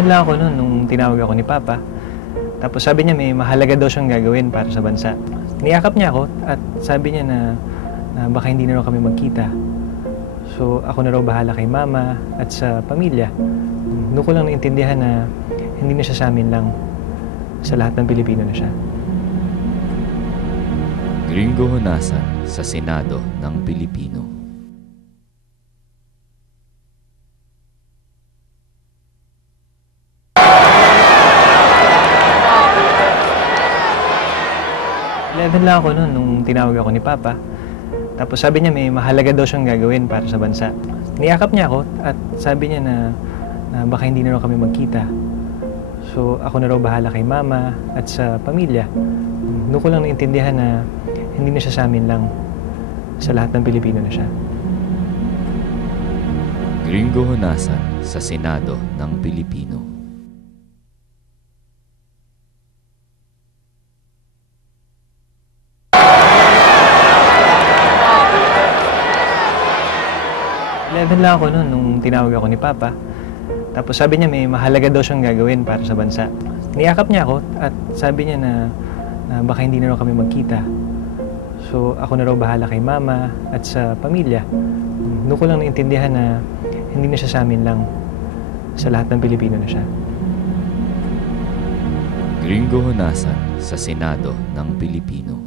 11 lang ako noon nung tinawag ako ni Papa. Tapos sabi niya may mahalaga daw siyang gagawin para sa bansa. Niyakap niya ako at sabi niya na baka hindi na raw kami magkita. So ako na raw bahala kay Mama at sa pamilya. Doon ko lang naintindihan na hindi na siya sa amin lang. Sa lahat ng Pilipino na siya. Gringo Honasan sa Senado ng Pilipino. Eleven lang ako noon nung tinawag ako ni Papa. Tapos sabi niya may mahalaga daw siyang gagawin para sa bansa. Niyakap niya ako at sabi niya na baka hindi na raw kami magkita. So ako na raw bahala kay Mama at sa pamilya. Doon ko lang naintindihan na hindi na siya sa amin lang. Sa lahat ng Pilipino na siya. Gringo Honasan sa Senado ng Pilipino. Eleven lang ako noon nung tinawag ako ni Papa. Tapos sabi niya may mahalaga daw siyang gagawin para sa bansa. Niyakap niya ako at sabi niya na baka hindi na raw kami magkita. So ako na raw bahala kay Mama at sa pamilya. Doon ko lang naintindihan na hindi na siya sa amin lang. Sa lahat ng Pilipino na siya. Gringo Honasan sa Senado ng Pilipino.